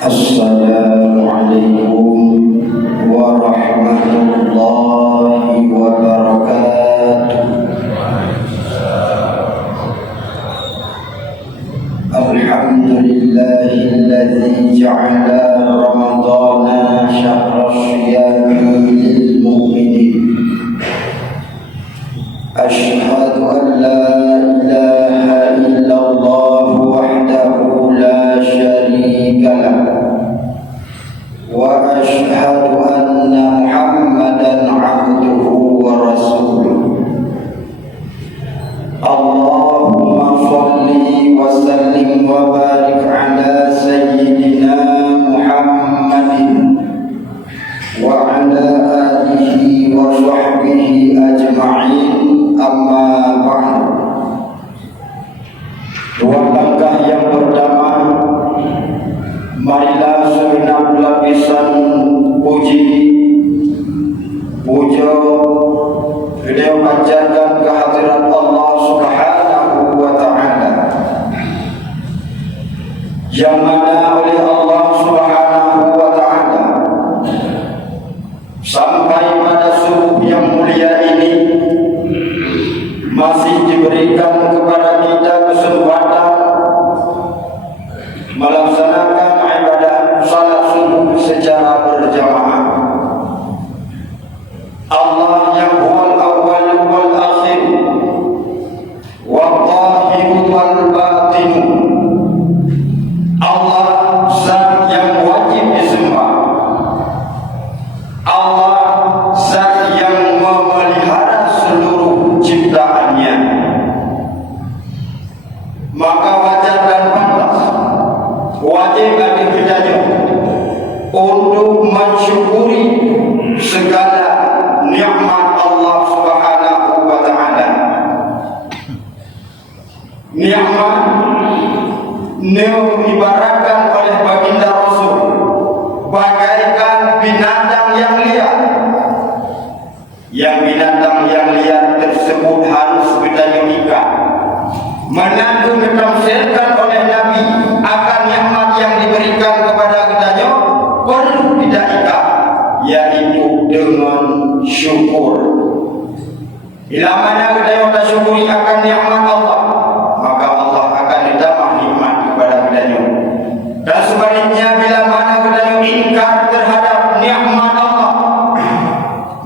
Assalamualaikum warahmatullahi wabarakatuh. Alhamdulillahilladzi ja'ala Ramadana syahra syiyami lil mu'minin. Asyhadu an la ilaha illallah wahdahu la syarika lah wa asyhadu anna Muhammadan abduhu wa rasuluh. Allahumma shalli wa sallim wa barik ala sayyidina Muhammadin wa ala alihi wa sahbihi ajma'in. Amma ba'du. Dua langkah yang pertama, marilah segenap lapisan puji puja beliau panjatkan kehadirat Allah Subhanahu wa ta'ala, yang mana oleh Allah Subhanahu wa ta'ala sampai pada subuh yang mulia ini masih diberikan kepada kita kesempatan melaksanakan ibadah salat subuh secara berjamaah. Allah yang huwal awwal wal akhir wal zahir wal batin, Allah zat yang wajib disembah, Allah zat yang memelihara seluruh ciptaannya. Maka wajar dan pantas, wajib bagi kitanya untuk mensyukuri segala nikmat Allah Subhanahu wa ta'ala. Nikmat diibaratkan oleh baginda Rasul bagaikan binatang yang liar. Yang binatang yang liar tersebut harus bertanya ikan. Menanggung ditafsirkan oleh Nabi akan nikmat yang diberikan kepada kitanya perlu tidak ikat, yaitu dengan syukur. Bila mana kita tak syukuri akan nikmat Allah, maka Allah akan ditambah nikmat kepada kitanya. Dan sebaliknya, bila mana kita ingkar terhadap nikmat Allah,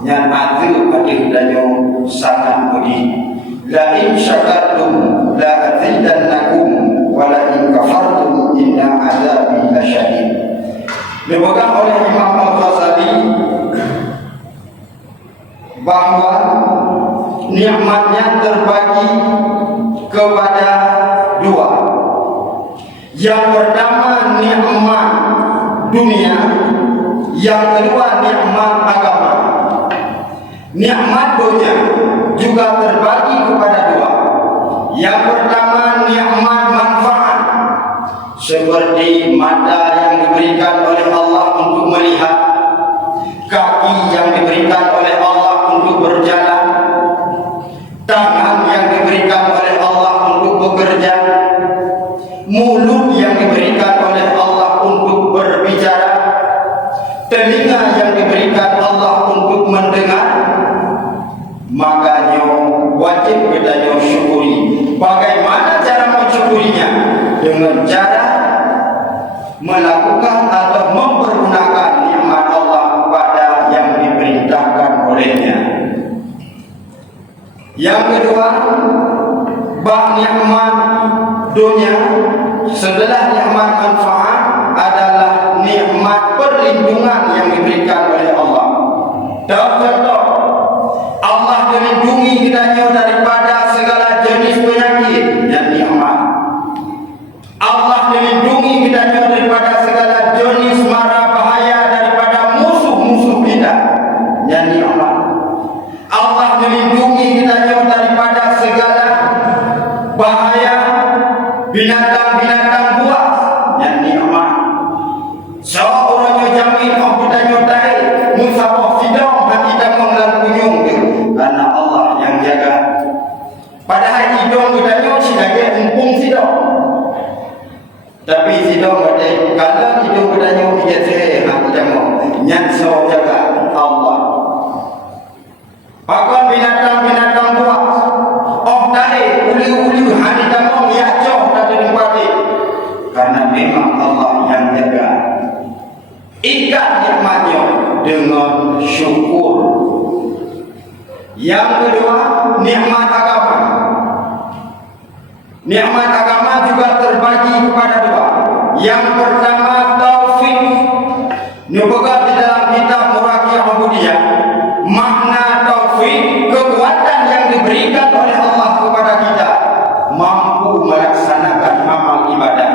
yang ada pada kitanya sangat pedih. La in syakartum la azidannakum wa la in kafartum inna azabi lasyadid. Dipegang oleh Imam Al-Ghazali bahawa nikmatnya terbagi kepada dua. Yang pertama nikmat dunia, yang kedua nikmat agama. Nikmat dunia juga terbagi kepada dua. Yang pertama nikmat manfaat, seperti mata yang diberikan oleh Allah untuk melihat, kaki yang diberikan oleh Allah untuk berjalan, tangan yang diberikan oleh Allah untuk bekerja, mulut yang diberikan oleh Allah untuk berbicara, telinga yang diberikan Allah untuk mendengar. Makanya wajib kita syukuri. Bagaimana cara mensyukurinya? Dengan cara melakukan atau mempergunakan nikmat Allah pada yang diperintahkan olehnya. Yang kedua, bab nikmat dunia setelah nikmat manfaat adalah nikmat perlindungan yang diberikan oleh Allah. Contoh, Allah melindungi kitanya daripada segala jenis penyakit dan nikmat. Allah melindungi kitanya daripada segala jenis mara bahaya daripada musuh-musuh kita dan nikmat. Allah melindungi kitanya daripada segala bahaya binatang-binatang buas dan nikmat. Seorang yang jamin kitanya tahu musabah sidang hati dan mengelankunyung karena Allah yang jaga. Padahal hidung kitanya sebagai empung sidang. Tapi hidung ada, kalau hidung kita saw jaga Allah. Pakon binatang-binatang buas, dai uli-uli hani tamong ya jauh dari tempatnya. Karena memang Allah yang jaga. Ikat nikmatnya dengan syukur. Yang kedua, nikmat agama. Nikmat agama juga terbagi kepada dua. Yang pertama taufik. Nubuat di dalam kitab Muraqiyah Ubudiyah, makna taufik kekuatan yang diberikan oleh Allah kepada kita mampu melaksanakan amal ibadah.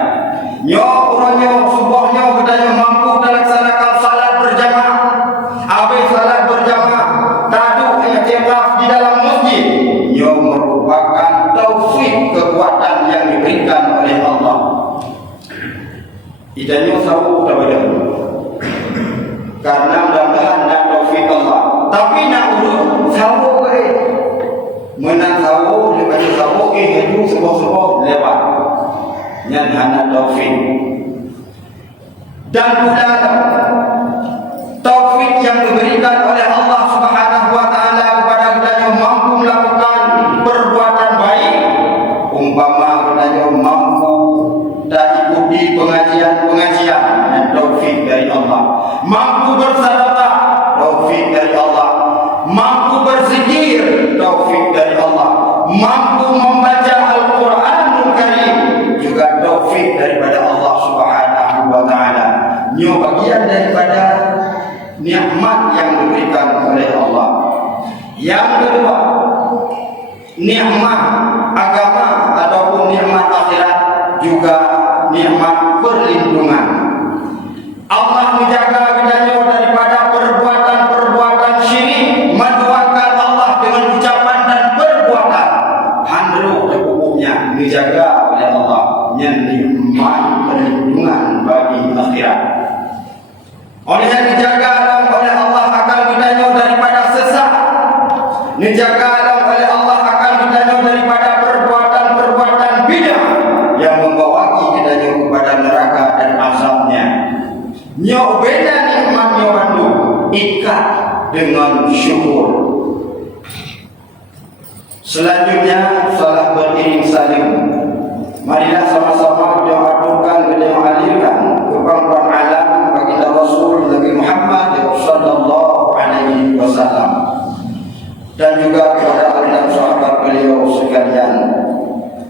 Nyo uronyo subuhnya bedanya mampu melaksanakan salat berjamaah. Habis salat berjamaah tadu i'tikaf di dalam masjid. Nyo merupakan taufik kekuatan yang diberikan oleh Allah. Idanya sawu tabada. Karena mudah-mudahan dan taufik Allah. Tapi nak urut sawu ke menang sawu lepas sawu hidup sebuah-sebuah lewat. Yang hana taufik. Dan pula taufik yang diberikan oleh Allah Subhanahu wa taala kepada kita yang mampu melakukan perbuatan baik, umpama kita yang mampu tak ikuti pengajian-pengajian, dan taufik dari Allah. Mampu bersedekah, taufik dari Allah. Mampu berzikir, taufik dari Allah. Mampu membaca Al-Quranul Karim, juga taufik daripada Allah Subhanahu wa taala. Ini bagian daripada nikmat yang diberikan oleh Allah. Yang kedua, nikmat agama ataupun nikmat akhirat, juga nikmat perlindungan. Allah menjaga kita daripada perbuatan-perbuatan syirik, menduakan Allah dengan ucapan dan perbuatan. Handru hukumnya dijaga oleh Allah, yang nikmat perlindungan bagi akhirat. Oleh yang dijaga oleh Allah akan kita daripada sesat. Dijaga oleh Allah akan kita daripada perbuatan-perbuatan bidah yang membawa kita kepada neraka dan azabnya. Nyo beda nikmatnya bandu ikat dengan syukur. Selanjutnya salah beriring saling. Marilah sama-sama kita aturkan, kita mengalirkan kepada alam baginda Rasul Nabi Muhammad sallallahu alaihi wasallam, dan juga kepada anak sahabat beliau sekalian.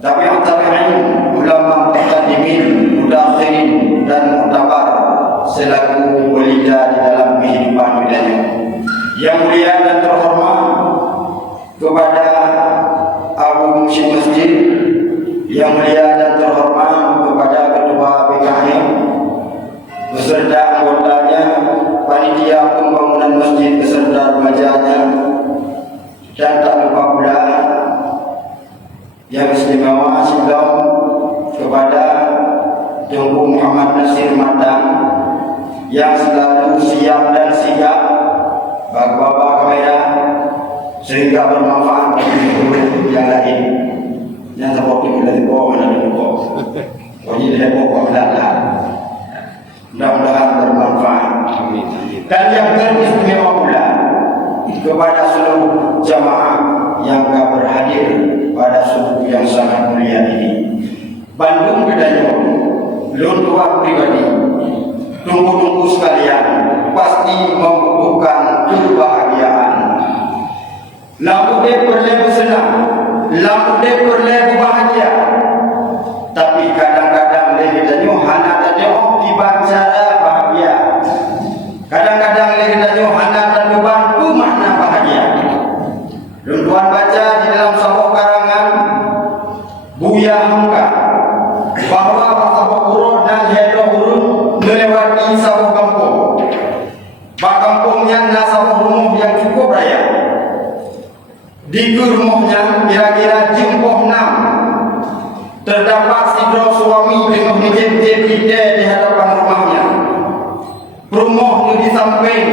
Tabi'in, ulama muqaddimin, mudakhirin dan mutabar selaku walidah di dalam kehidupan dunia. Yang mulia dan terhormat kepada Abu Musyid Masjid, yang mulia dan terhormat kepada Ketua BKM beserta anggotanya, panitia pembangunan masjid beserta remajanya, dan tak lupa pula yang istimewa sidang kepada Tunku Muhammad Nasir Matang yang selalu siap dan sigap bawa kamera sehingga bermanfaat bagi guru yang lain. Yang seperti bila dibawa mana dibawa. Jadi dibawa kelihatan. Mudah-mudahan bermanfaat. Dan yang teristimewa pula kepada seluruh jamaah yang berhadir pada subuh yang sangat mulia ini. Bandung bedanya, luntuan pribadi, tunggu-tunggu sekalian, pasti membutuhkan kebahagiaan. Lalu dia perlu senang, lalu dia perlu bahagia. Tapi kadang-kadang dia bedanya hana tadi dibaca bahagia. Kadang-kadang dia bedanya hana tadi bantu makna bahagia. Luntuan baca di dalam sebuah karangan Buya Hamka bahwa sebuah huruf dan hedo huruf melewati sebuah kampung. Bak kampungnya ada sebuah rumah yang cukup raya. Di rumahnya kira-kira jempoh 6 terdapat sidro suami dengan mejen-mejen di hadapan rumahnya. Rumah di samping.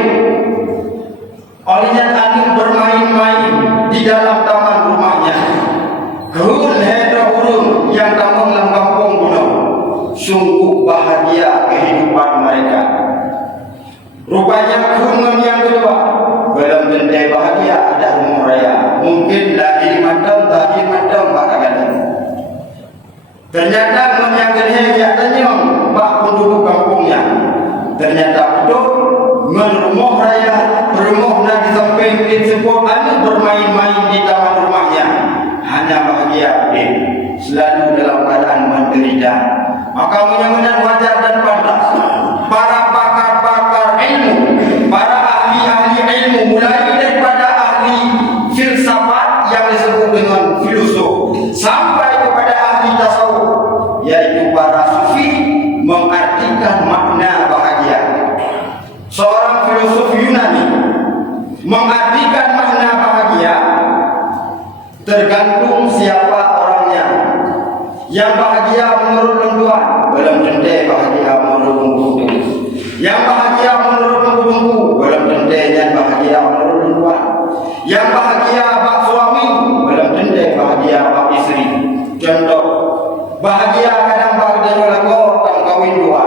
Olehnya angin bermain-main di dalam taman rumahnya. Kehul hedo urun yang tamun dalam kampung gunung. Sungguh bahagia kehidupan mereka. Rupanya kun mungkin lahir macam bakalan. Ternyata menyagernya katanya pak penduduk kampungnya. Ternyata betul merumah raya, rumahnya di samping tersebut ada bermain-main di taman rumahnya. Hanya bahagia dia selalu dalam keadaan menderita. Maka benar-benar wajar dan pantas para pakar-pakar ilmu, para ahli-ahli ilmu, mulai daripada ahli filsafat yang disebut dengan filosof sampai kepada ahli tasawuf, yaitu para sufi, mengartikan makna bahagia. Seorang filosof Yunani mengartikan makna bahagia tergantung siapa orangnya. Yang bahagia menurut tuan belum tentu bahagia menurut bungku. Yang bahagia menurut bungku belum tentu yang bahagia menurut tuan. Yang bahagia pak suami belum tentu bahagia pak isteri. Contoh, bahagia kadang bahagia lagu tak kawin dua,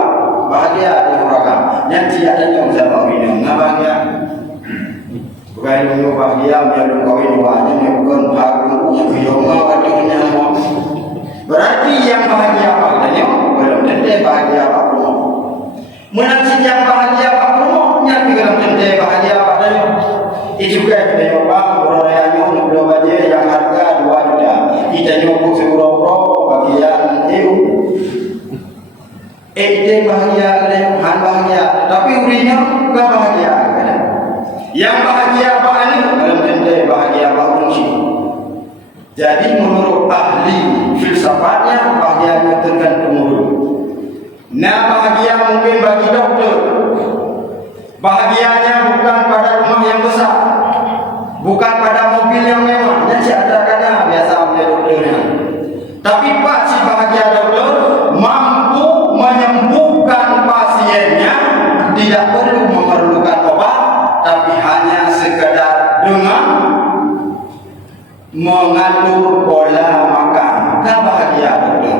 bahagia di orang. Yang tidak ada yang bisa kawin, nggak bahagia. Bukan yang bahagia yang kawin dua, yang bukan bahagia yang waktunya mau. Berarti yang bahagia apa katanya? Belum tentu bahagia apa pun. Menanti yang bahagia apa pun, yang belum tentu bahagia apa katanya. Itu juga kita nyoba berorangnya belum aja yang harga 2 juta. Kita nyoba sepuro-puro bagian itu. Itu bahagia katanya, han bahagia. Tapi urinya bukan bahagia katanya. Yang bahagia apa ini? Belum tentu bahagia apa pun sih. Jadi menurut ahli filsafatnya bahagianya tergantung umur. Nah bahagia mungkin bagi dokter, bahagianya bukan pada rumah yang besar, bukan pada mobil yang mewah. Yang ada kadang biasa punya dokternya. Tapi si bahagia dokter mampu menyembuhkan pasiennya, tidak perlu memerlukan obat, tapi hanya sekedar dengan mengatur pola makan. Bahagia betul.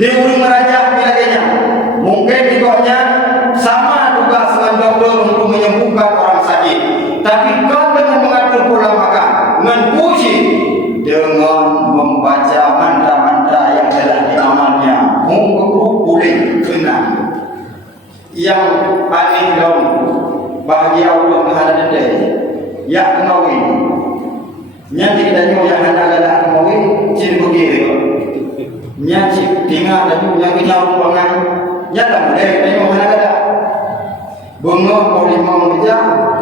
Di urung raja bilangnya, mungkin dikoknya sama juga dengan dokter untuk menyembuhkan orang sakit. Tapi kau dengan mengatur pola makan, dengan puji, dengan membaca mantra-mantra yang telah diamalnya, mungkin boleh kena. Yang aneh dong, bahagia Allah menghadap dia, ya kawin. Nyati kita nyoba yang ada ada kawin, ciri begitu. Nyati tinggal dan yang kita rumpangan, nyata mudah kita nyoba yang ada. Bengok polimang saja,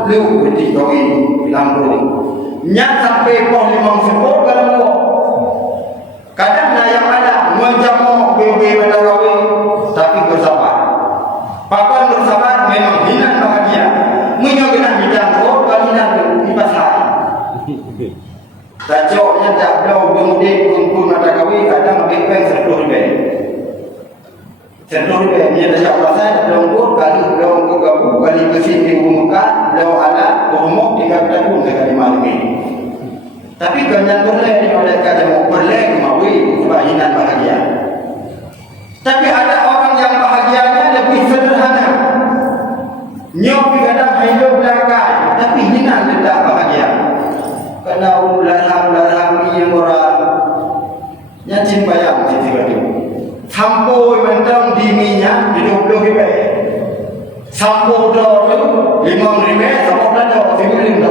lu berarti kawin lampu. Nyat sampai polimang sepuluh kalau kadang yang ada menjamu bebe pada kawin, tapi bersabar. Papan bersabar memang hilang bahagia. Menyoginan bidang kalian dipasai. Tajoknya tak tahu kemudian kumpul mata kawin kadang lebih peng 10 ribu. 10 ribu dia tak pasal longgur kali longgur gabu kali kesin di Mekah lo ala umum 3 tahun sekali malam ini. Tapi ganyan boleh oleh kadang mau boleh kemawi kebahinan bahagia. Tapi ada orang yang bahagianya lebih sederhana. Nyobi kadang hidup belakang tapi hina tidak bahagia. Kena ularham yang orang nyacin bayang tiba-tiba sampo mentang di minyak di 20 ribu sampo dolar 5 ribu sampo dolar 5 ribu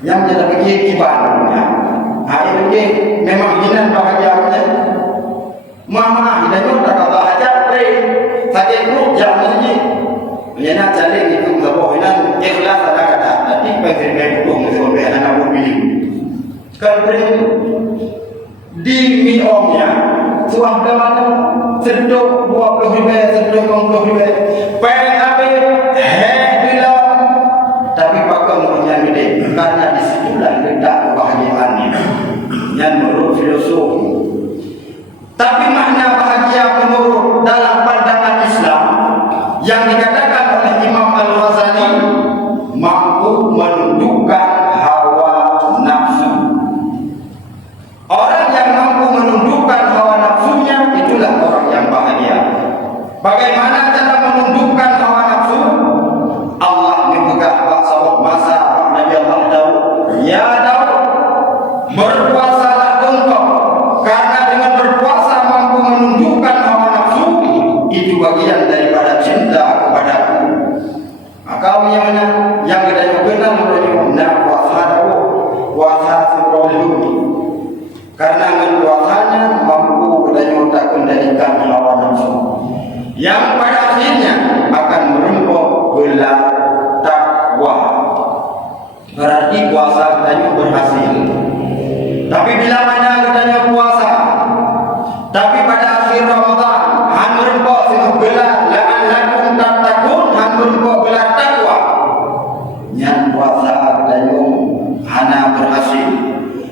yang jadi pergi kibarnya itu je memang hinan bahagia mama hidayah tak kata aja sakit perut jangan saja menyana cari itu sebab hinan ikhlas ada kata tadi pengen hukum sampai anak pilih kalau di miomnya suah kemana sedok 20 ribu sedok 20 ribu PAB bilang tapi pakai umurnya gede karena disitulah letak kebahagiaannya yang menurut filosof. Tapi makna bahagia menurut dalam pandangan Islam yang dikatakan oleh Imam Al-Ghazali mampu menundukkan hawa nafsu. Orang yang mampu menundukkan hawa nafsunya itulah orang yang bahagia. Bagaimana cara menundukkan hawa nafsu? Allah memegah masa Nabi Allah Daud berhasil.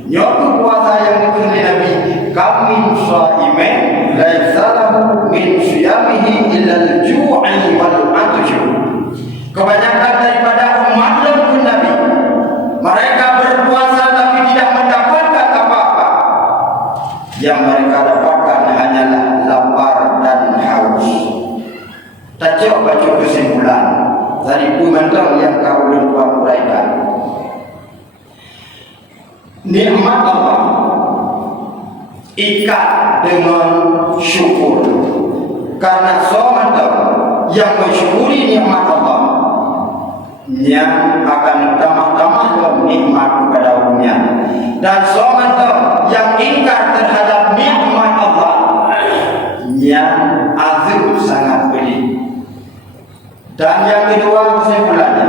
Nyotu puasa yang dikendali Nabi, kami shaimin laisa lahu min siyamihi illa al-ju'i wal 'atshu. Kebanyakan daripada umat Nabi, mereka berpuasa tapi tidak mendapatkan apa-apa. Yang mereka dapatkan hanyalah lapar dan haus. Tak jauh baca kesimpulan dari komentar yang kau uraikan. Nikmat Allah ikat dengan syukur. Karena seorang yang mensyukuri nikmat Allah, yang akan tambah-tambah nikmat kepada dunia. Dan seorang yang ingkar terhadap nikmat Allah, yang azim sangat pedih. Dan yang kedua kesimpulannya,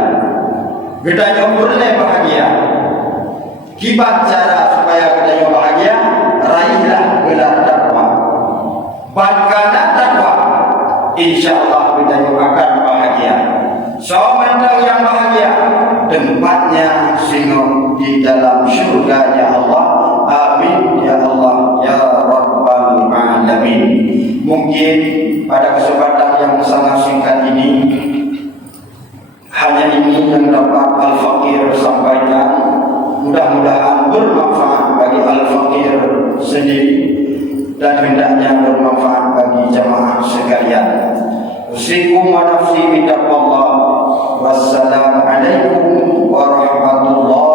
kita boleh bahagia. Kibat cara supaya kita bahagia, raihlah gelar takwa. Bangkalah takwa, insyaallah kita akan bahagia. Seorang yang bahagia, tempatnya singgung di dalam syurga ya Allah. Amin ya Allah ya Rabbal Alamin. Mungkin pada kesempatan yang sangat singkat ini, hanya ini yang dapat Al-Faqir sampaikan. Mudah-mudahan bermanfaat bagi Al-Faqir sendiri dan hendaknya bermanfaat bagi jamaah sekalian. Usikum wa nafsi bitaqwallah. Wassalamualaikum warahmatullahi